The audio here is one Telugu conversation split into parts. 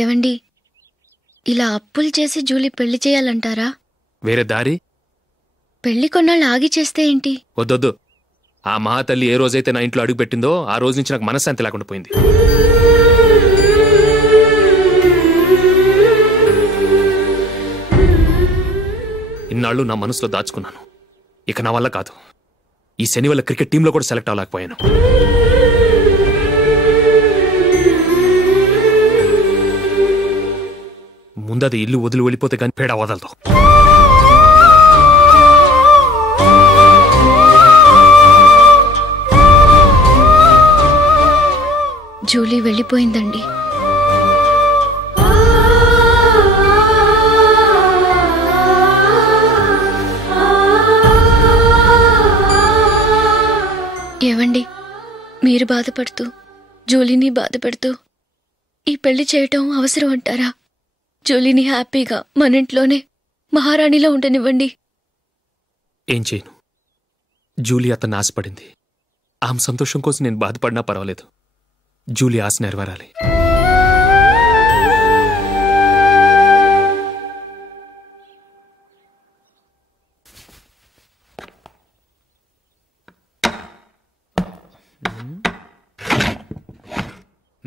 ఏవండి, ఇలా అప్పులు చేసి జూలీ పెళ్లి చేయాలంటారా? వేరే దారి? పెళ్లి కొన్నాళ్ళు ఆగి చేస్తే ఏంటి? వద్దొద్దు. ఆ మహాతల్లి ఏ రోజైతే నా ఇంట్లో అడుగు పెట్టిందో ఆ రోజు నుంచి నాకు మనశ్శాంతి లేకుండా పోయింది. ఇన్నాళ్ళు నా మనసులో దాచుకున్నాను. ఇక నా వల్ల కాదు. ఈ శని వల్ల క్రికెట్ టీంలో కూడా సెలెక్ట్ అవ్వలేకపోయాను. ముందది ఇల్లు వదిలి వెళ్ళిపోతే కానీ పేడ వదలదు. జూలీ వెళ్ళిపోయిందండి. ఏవండి, మీరు బాధపడుతూ జూలీని బాధపెడుతూ ఈ పెళ్లి చేయటం అవసరం అంటారా? జూలీని హ్యాపీగా మన ఇంట్లోనే మహారాణిలో ఉండనివ్వండి. ఏం చేయను? జూలీ అతన్ని ఆశపడింది. ఆమె సంతోషం కోసం నేను బాధపడినా పర్వాలేదు. జూలీ ఆశ నెరవేరాలి.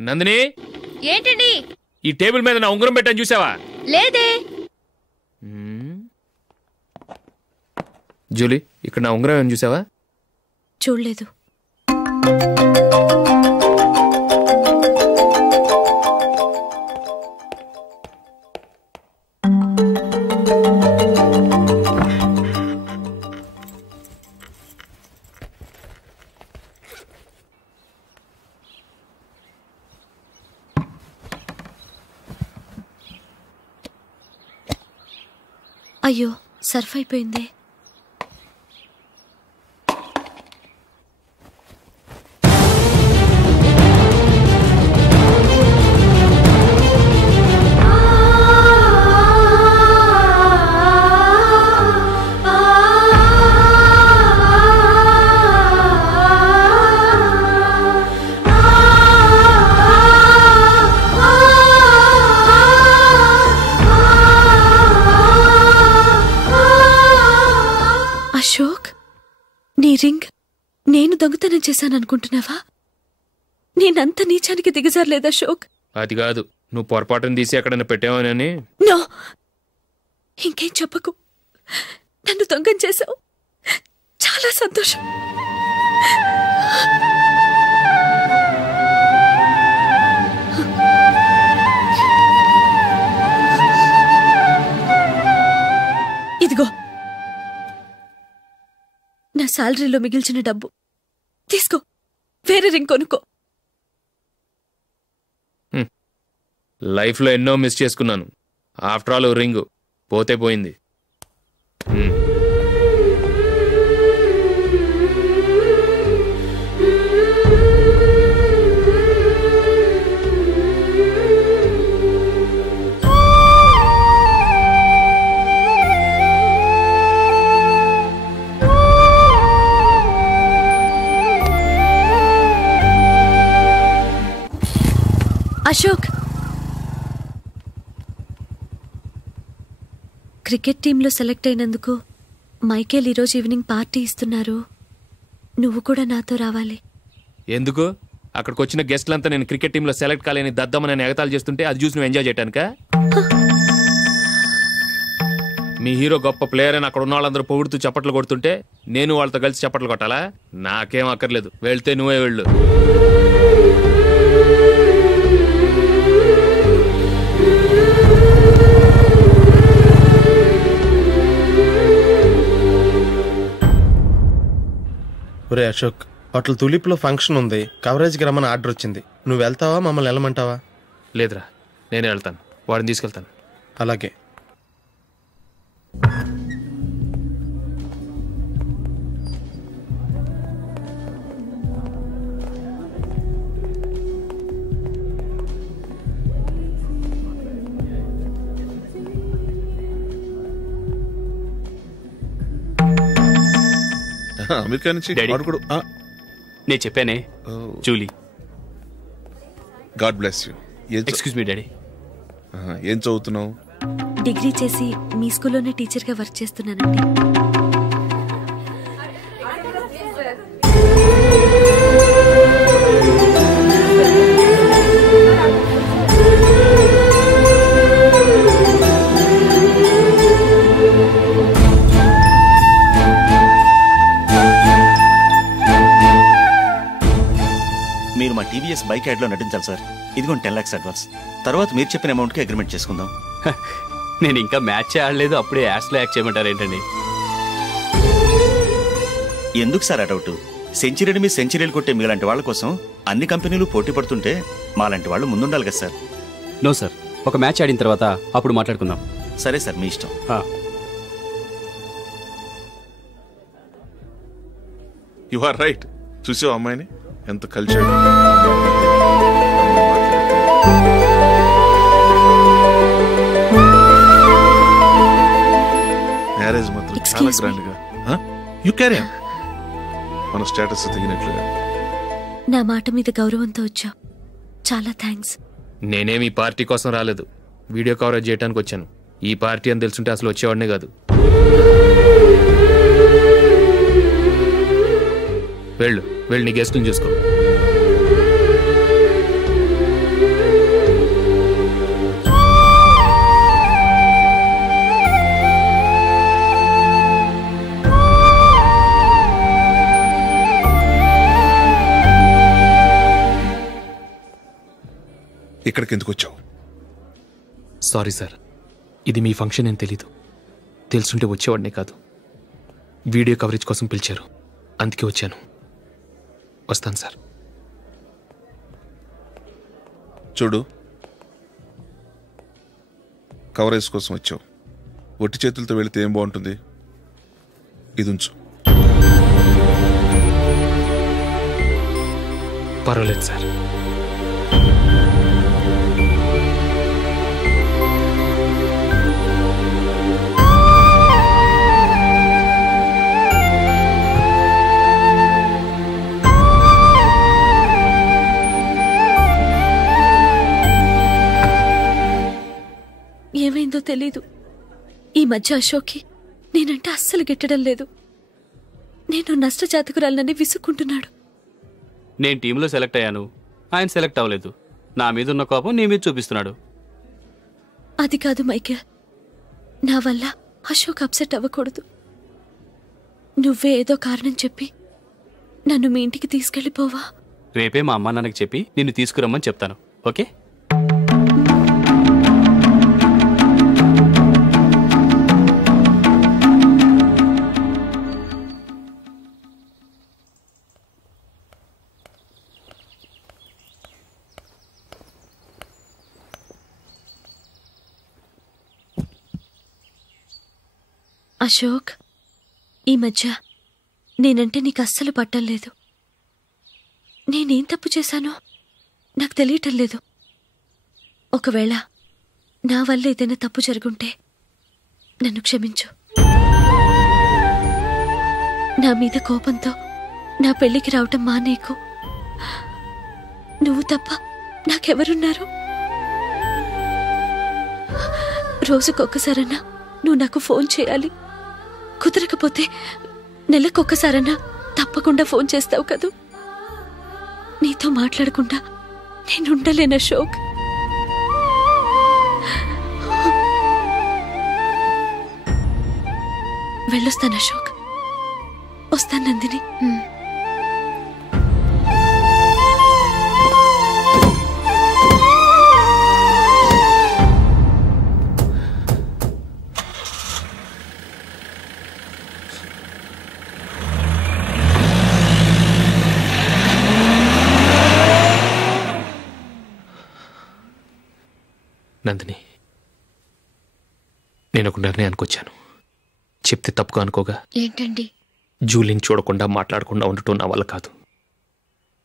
నందిని, ఏంటండి? ఈ టేబుల్ మీద నా ఉంగరం పెట్టని చూసావా? లేదే. జూలీ, ఇక్కడ నా ఉంగరం ఏమని చూసావా? చూడలేదు. అయ్యో, సర్ఫ్ అయిపోయిందే. అశోక్, నీ రింగ్ నేను దొంగతనం చేశాననుకుంటున్నావా? నేనంత నీచానికి దిగజారలేదు అశోక్. అది కాదు, నువ్వు పొరపాటును తీసి ఎక్కడైనా పెట్టావని. నో, ఇంకేం చెప్పకు. నన్ను దొంగం చేశావు. చాలా సంతోషం. ఇదిగో నా శాలరీలో మిగిల్చిన డబ్బు తీసుకో. వేరే రింగ్ కొనుక్కో. లైఫ్లో ఎన్నో మిస్ చేసుకున్నాను. ఆఫ్టర్ ఆల్ రింగ్ పోతే పోయింది. అశోక్, క్రికెట్ టీంలో సెలెక్ట్ అయినందుకు మైకేల్ ఈరోజు ఈవినింగ్ పార్టీ ఇస్తున్నారు. నువ్వు కూడా నాతో రావాలి. ఎందుకు? అక్కడికి వచ్చిన గెస్ట్లంతా నేను క్రికెట్ టీంలో సెలెక్ట్ కాలేని దద్దమని ఎగతాలు చేస్తుంటే అది చూసి నువ్వు ఎంజాయ్ చేయటానికా? మీ హీరో గొప్ప ప్లేయర్ అని అక్కడ ఉన్న వాళ్ళందరూ పొగుడుతూ చప్పట్లు కొడుతుంటే నేను వాళ్ళతో కలిసి చప్పట్లు కొట్టాలా? నాకేం అక్కర్లేదు. వెళ్తే నువ్వే వెళ్ళు. ఒరే అశోక్, హోటల్ తులిప్లో ఫంక్షన్ ఉంది. కవరేజ్కి రమ్మని ఆర్డర్ వచ్చింది. నువ్వు వెళ్తావా, మమ్మల్ని వెళ్ళమంటావా? లేదురా, నేనే వెళ్తాను. వాడిని తీసుకెళ్తాను. అలాగే. అమెరికా నుంచి నేను చెప్పానే, Julie. God bless you. Excuse me daddy. ఏం చదువుతున్నావు? డిగ్రీ చేసి మీ స్కూల్లోనే టీచర్గా వర్క్ చేస్తున్నానండి. మీరు మా టీవీఎస్ బైక్ యాడ్లో నటించాలి సార్. ఇదిగోండి 10 lakhs అడ్వాన్స్. తర్వాత మీరు చెప్పిన అమౌంట్కి అగ్రిమెంట్ చేసుకుందాం. నేను ఇంకా మ్యాచ్ ఆడలేదు, అప్పుడే యాడ్స్లో యాక్ట్ చేయమంటారు ఏంటండి? ఎందుకు సార్ ఆ డౌట్? సెంచరీని మీ సెంచరీలు కొట్టే మీలాంటి వాళ్ళ కోసం అన్ని కంపెనీలు పోటీ పడుతుంటే మాలాంటి వాళ్ళు ముందుండాలి కదా సార్. నో సార్, ఒక మ్యాచ్ ఆడిన తర్వాత అప్పుడు మాట్లాడుకుందాం. సరే సార్, మీ ఇష్టం. You are right. చూసావు అమ్మాయిని ఎంత కలిచాడు. మ్యారేజ్ మాత్రం చాలా గ్రాండ్ గా. You carry on. మన స్టేటస్ తగినట్లుగా. నా మాట మీద గౌరవంతో వచ్చావు, చాలా థ్యాంక్స్. నేనేమి ఈ పార్టీ కోసం రాలేదు, వీడియో కవరేజ్ చేయడానికి వచ్చాను. ఈ పార్టీ అని తెలుసుంటే అసలు వచ్చేవాడినే కాదు. వెళ్ళు వెళ్ళు, నీ గెస్ట్ని చూసుకో. ఇక్కడికి ఎందుకు వచ్చావు? సారీ సార్, ఇది మీ ఫంక్షన్ అని తెలీదు. తెలుసుంటే వచ్చేవాడినే కాదు. వీడియో కవరేజ్ కోసం పిలిచారు, అందుకే వచ్చాను. వస్తాను సార్. చూడు, కవరేజ్ కోసం వచ్చావు. ఒట్టి చేతులతో వెళితే ఏం బాగుంటుంది? ఇది ఉంచు. పర్వాలేదు సార్. ఏమైందో తెలీదు, ఈ మధ్య అశోక్కి నేనంటే అస్సలు గిట్టడం లేదు. నేను నష్టజాతకురాలనని విసుక్కుంటున్నాడు. నేను టీంలో సెలెక్ట్ అయ్యాను, ఆయన సెలెక్ట్ అవ్వలేదు. నా మీద ఉన్న కోపం నీ మీద చూపిస్తున్నాడు. అది కాదు మైకేల్, నా వల్ల అశోక్ అప్సెట్ అవ్వకూడదు. నువ్వే ఏదో కారణం చెప్పి నన్ను మీ ఇంటికి తీసుకెళ్ళిపోవా? రేపే మా అమ్మ నాన్నకి చెప్పి నిన్ను తీసుకురమ్మని చెప్తాను. ఓకే? అశోక్, ఈ మధ్య నేనంటే నీకు అస్సలు పట్టం లేదు. నేనేం తప్పు చేశానో నాకు తెలియటం లేదు. ఒకవేళ నా వల్ల ఏదైనా తప్పు జరుగుంటే నన్ను క్షమించు. నా మీద కోపంతో నా పెళ్లికి రావటం మానేకు. నువ్వు తప్ప నాకెవరున్నారు? రోజుకొక్కసారన్నా నువ్వు నాకు ఫోన్ చేయాలి. కుదరకపోతే నెలకొక్కసారన్నా తప్పకుండా ఫోన్ చేస్తావు కదూ. నీతో మాట్లాడకుండా నేనుండలేను అశోక్. వెళ్ళొస్తాను అశోక్. వస్తాను నందిని. నందిని, నేను ఒక నిర్ణయానికి వచ్చాను. చెప్తే తప్పుగా అనుకోగా. ఏంటండి? జూలిని చూడకుండా మాట్లాడకుండా ఉండటం నా వల్ల కాదు.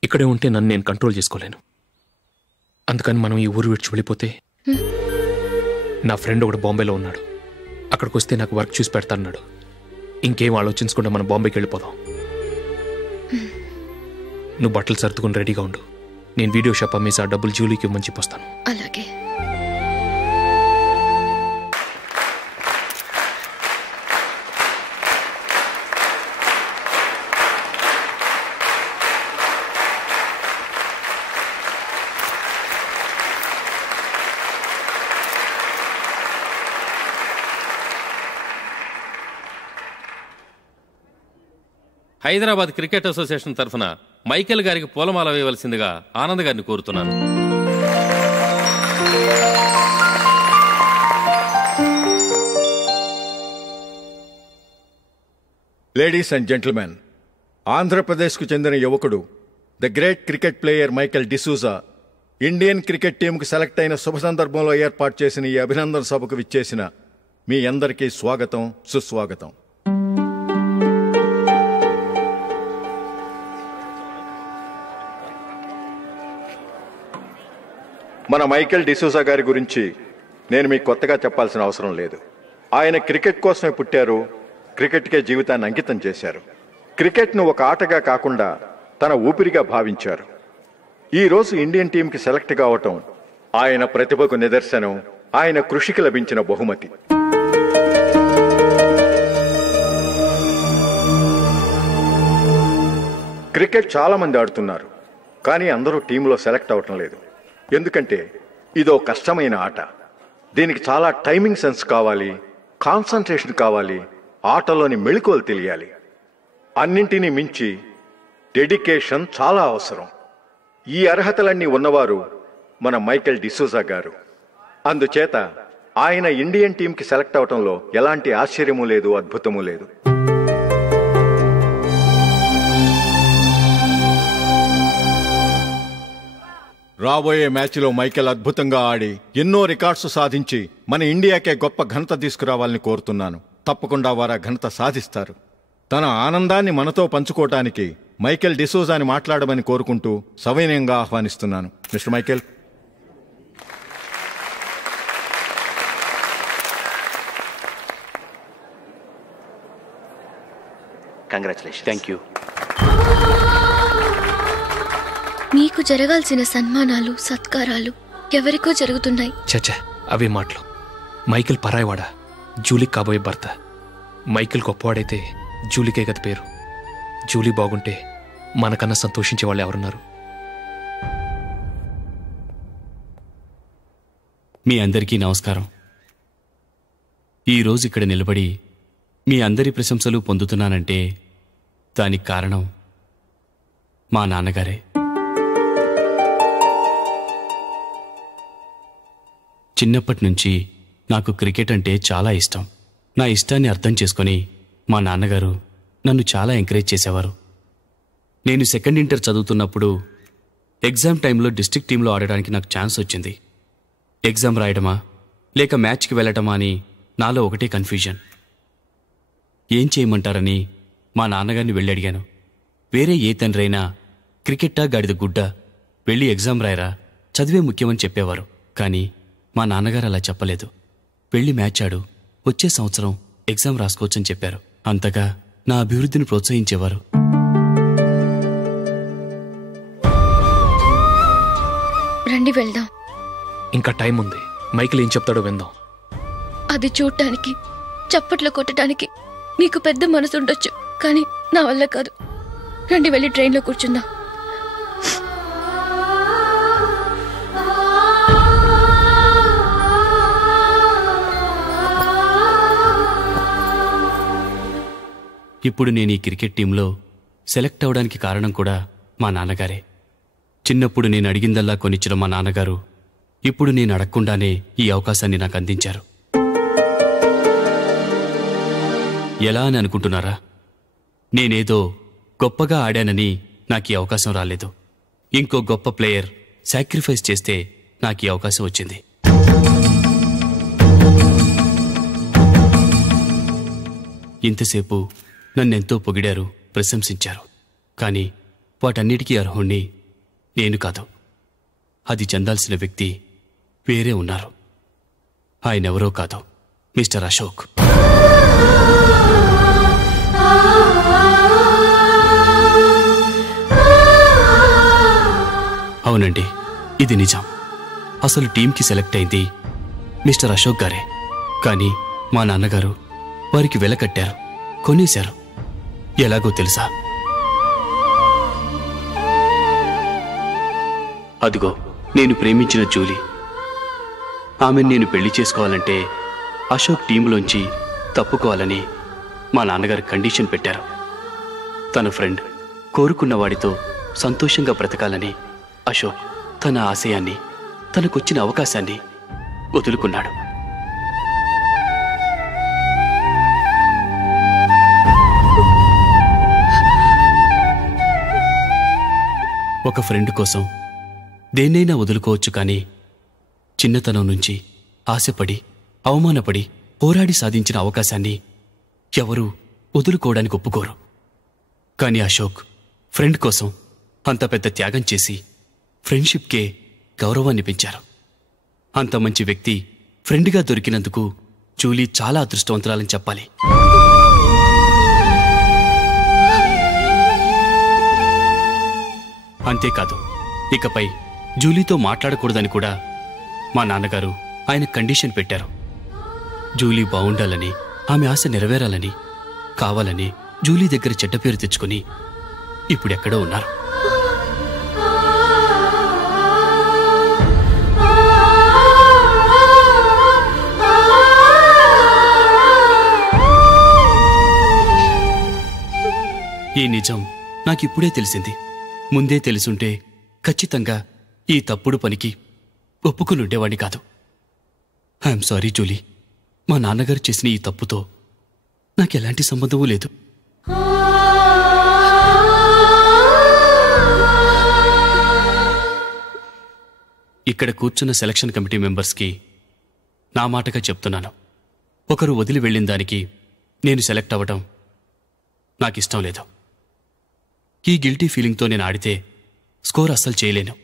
ఇక్కడే ఉంటే నన్ను నేను కంట్రోల్ చేసుకోలేను. అందుకని మనం ఈ ఊరు విడిచి వెళ్ళిపోతే, నా ఫ్రెండ్ ఒకడు బాంబేలో ఉన్నాడు, అక్కడికి వస్తే నాకు వర్క్ చూసి పెడతాన్నాడు. ఇంకేం ఆలోచించకుండా మనం బాంబేకి వెళ్ళిపోదాం. నువ్వు బట్టలు సర్దుకుని రెడీగా ఉండు. నేను వీడియో షాప్ అమ్మేసి ఆ డబ్బులు జూలీకి ఇవ్వమని చెప్పొస్తాను. అలాగే. హైదరాబాద్ క్రికెట్ అసోసియేషన్ తరఫున మైకేల్ గారికి పూలమాల వేయవలసిందిగా ఆనంద్ గారిని కోరుతున్నాను. లేడీస్ అండ్ జెంటిల్మెన్, ఆంధ్రప్రదేశ్కు చెందిన యువకుడు the great cricket player Michael D'Souza Indian cricket టీంకు సెలెక్ట్ అయిన శుభ సందర్భంలో ఏర్పాటు చేసిన ఈ అభినందన సభకు విచ్చేసిన మీ అందరికీ స్వాగతం, సుస్వాగతం. మన మైకేల్ డిసూజా గారి గురించి నేను మీకు కొత్తగా చెప్పాల్సిన అవసరం లేదు. ఆయన క్రికెట్ కోసమే పుట్టారు, క్రికెట్కే జీవితాన్ని అంకితం చేశారు. క్రికెట్ను ఒక ఆటగా కాకుండా తన ఊపిరిగా భావించారు. ఈరోజు ఇండియన్ టీంకి సెలెక్ట్ కావటం ఆయన ప్రతిభకు నిదర్శనం, ఆయన కృషికి లభించిన బహుమతి. క్రికెట్ చాలా మంది ఆడుతున్నారు, కానీ అందరూ టీంలో సెలెక్ట్ అవటం లేదు. ఎందుకంటే ఇదో కష్టమైన ఆట. దీనికి చాలా టైమింగ్ సెన్స్ కావాలి, కాన్సన్ట్రేషన్ కావాలి, ఆటలోని మెళకువలు తెలియాలి. అన్నింటినీ మించి డెడికేషన్ చాలా అవసరం. ఈ అర్హతలన్నీ ఉన్నవారు మన మైకేల్ డిసూజా గారు. అందుచేత ఆయన ఇండియన్ టీంకి సెలెక్ట్ అవటంలో ఎలాంటి ఆశ్చర్యమూ లేదు, అద్భుతమూ లేదు. రాబోయే మ్యాచ్లో మైకేల్ అద్భుతంగా ఆడి ఎన్నో రికార్డ్స్ సాధించి మన ఇండియాకే గొప్ప ఘనత తీసుకురావాలని కోరుతున్నాను. తప్పకుండా వారు ఆ ఘనత సాధిస్తారు. తన ఆనందాన్ని మనతో పంచుకోవటానికి మైకేల్ డిసూజాని మాట్లాడమని కోరుకుంటూ సవినయంగా ఆహ్వానిస్తున్నాను. Mister Michael. Congratulation. Thank you. మీకు జరగాల్సిన సన్మానాలు, సత్కారాలు ఎవరికో జరుగుతున్నాయి. చచ్చా, అవే మాటలు. మైకేల్ పరాయవాడా, జూలీకి కాబోయే భర్త. మైకేల్ గొప్పవాడైతే జూలీకే గత పేరు. జూలీ బాగుంటే మనకన్నా సంతోషించే వాళ్ళు ఎవరున్నారు? మీ అందరికీ నమస్కారం. ఈరోజు ఇక్కడ నిలబడి మీ అందరి ప్రశంసలు పొందుతున్నానంటే దానికి కారణం మా నాన్నగారే. చిన్నప్పటి నుంచి నాకు క్రికెట్ అంటే చాలా ఇష్టం. నా ఇష్టాన్ని అర్థం చేసుకొని మా నాన్నగారు నన్ను చాలా ఎంకరేజ్ చేసేవారు. నేను సెకండ్ ఇంటర్ చదువుతున్నప్పుడు ఎగ్జామ్ టైంలో డిస్ట్రిక్ట్ టీంలో ఆడడానికి నాకు ఛాన్స్ వచ్చింది. ఎగ్జామ్ రాయడమా లేక మ్యాచ్కి వెళ్ళటమా అని నాలో ఒకటే కన్ఫ్యూజన్. ఏం చేయమంటారని మా నాన్నగారిని వెళ్ళి అడిగాను. వేరే ఏ తండ్రైనా క్రికెట్టా గాడిద గుడ్డ, వెళ్ళి ఎగ్జామ్ రాయరా, చదివే ముఖ్యమని చెప్పేవారు. కానీ మా నాన్నగారు అలా చెప్పలేదు. వెళ్ళి మ్యాచ్ ఆడు, వచ్చే సంవత్సరం ఎగ్జామ్ రాసుకోవచ్చని చెప్పారు. అంతగా నా అభివృద్ధిని ప్రోత్సహించేవారు. రండి వెళ్దాం. ఇంకా టైం ఉంది. మైకేల్ ఏం చెప్తాడో విందాం. అది చూడటానికి, చప్పట్లు కొట్టడానికి మీకు పెద్ద మనసు ఉండొచ్చు, కానీ నా వల్ల కాదు. రండి వెళ్ళి ట్రైన్లో కూర్చుందాం. ఇప్పుడు నేను ఈ క్రికెట్ టీంలో సెలెక్ట్ అవడానికి కారణం కూడా మా నాన్నగారే. చిన్నప్పుడు నేను అడిగిందల్లా కొనిచ్చిన మా నాన్నగారు ఇప్పుడు నేను అడగకుండానే ఈ అవకాశాన్ని నాకు అందించారు. ఎలా అని అనుకుంటున్నారా? నేనేదో గొప్పగా ఆడానని నాకు ఈ అవకాశం రాలేదు. ఇంకో గొప్ప ప్లేయర్ సాక్రిఫైస్ చేస్తే నాకు ఈ అవకాశం వచ్చింది. ఇంతసేపు నన్నెంతో పొగిడారు, ప్రశంసించారు. కానీ వాటన్నిటికీ అర్హుణ్ణి నేను కాదు. అది చెందాల్సిన వ్యక్తి వేరే ఉన్నారు. ఆయనెవరో కాదు, మిస్టర్ అశోక్. అవునండి, ఇది నిజం. అసలు టీంకి సెలెక్ట్ అయింది మిస్టర్ అశోక్ గారే. కానీ మా నాన్నగారు వారికి వెల కట్టారు, కొనేశారు. ఎలాగో తెలుసా? అదిగో నేను ప్రేమించిన జూలీ. ఆమెను నేను పెళ్లి చేసుకోవాలంటే అశోక్ టీంలోంచి తప్పుకోవాలని మా నాన్నగారు కండిషన్ పెట్టారు. తన ఫ్రెండ్ కోరుకున్న వాడితో సంతోషంగా బ్రతకాలని అశోక్ తన ఆశయాన్ని, తనకొచ్చిన అవకాశాన్ని వదులుకున్నాడు. ఒక ఫ్రెండ్ కోసం దేన్నైనా వదులుకోవచ్చు, కానీ చిన్నతనం నుంచి ఆశపడి, అవమానపడి, పోరాడి సాధించిన అవకాశాన్ని ఎవరూ వదులుకోవడానికి ఒప్పుకోరు. కానీ అశోక్ ఫ్రెండ్ కోసం అంత పెద్ద త్యాగం చేసి ఫ్రెండ్షిప్కే గౌరవాన్ని పెంచారు. అంత మంచి వ్యక్తి ఫ్రెండ్గా దొరికినందుకు జూలీ చాలా అదృష్టవంతురాలని చెప్పాలి. అంతేకాదు, ఇకపై జూలీతో మాట్లాడకూడదని కూడా మా నాన్నగారు ఆయన కండిషన్ పెట్టారు. జూలీ బాగుండాలని, ఆమె ఆశ నెరవేరాలని, కావాలని జూలీ దగ్గర చెడ్డ పేరు తెచ్చుకుని ఇప్పుడెక్కడో ఉన్నారు. ఈ నిజం నాకిప్పుడే తెలిసింది. ముందే తెలుసుంటే ఖచ్చితంగా ఈ తప్పుడు పనికి ఒప్పుకుని ఉండేవాడిని కాదు. I'm sorry Julie. మా నాన్నగారు చేసిన ఈ తప్పుతో నాకెలాంటి సంబంధమూ లేదు. ఇక్కడ కూర్చున్న సెలక్షన్ కమిటీ మెంబర్స్కి నా మాటగా చెప్తున్నాను, ఒకరు వదిలి వెళ్ళిన దానికి నేను సెలెక్ట్ అవ్వటం నాకిష్టం లేదు. ఈ గిల్టీ ఫీలింగ్తో నేను ఆడితే స్కోర్ అస్సలు చేయలేను.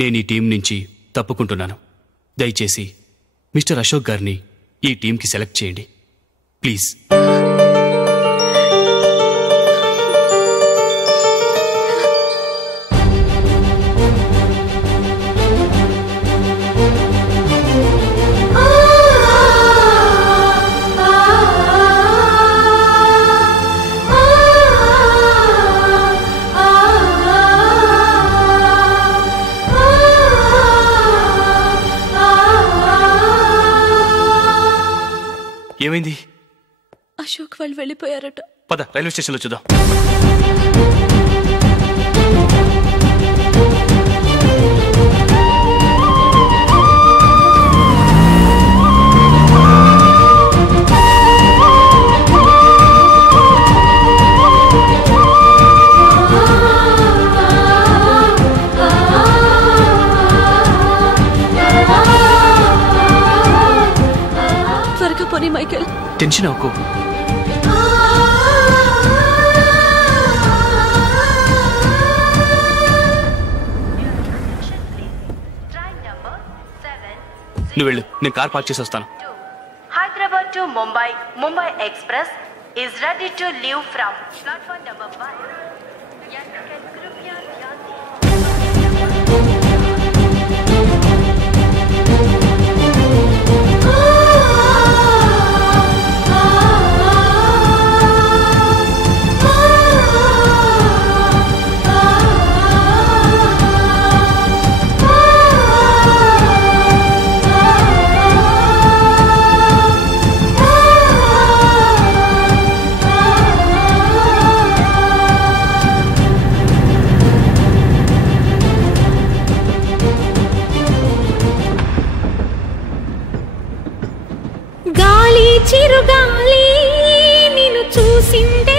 నేను ఈ టీం నుంచి తప్పుకుంటున్నాను. దయచేసి మిస్టర్ అశోక్ గారిని ఈ టీంకి సెలెక్ట్ చేయండి ప్లీజ్. ఏమైంది? అశోక్ వాళ్ళు వెళ్ళిపోయారట. పద రైల్వే స్టేషన్లో చూద్దాం. త్వరగా పోనీ మైకేల్. టెన్షన్ అవ్వకు. నువ్వు వెళ్ళు, నేను కార్ పార్క్ చేసి వస్తాను. Hyderabad to Mumbai, Mumbai Express is ready to leave from platform number 1. यात्रिगण कृपया ध्यान दें. చిరుగాలి నిన్ను చూసింది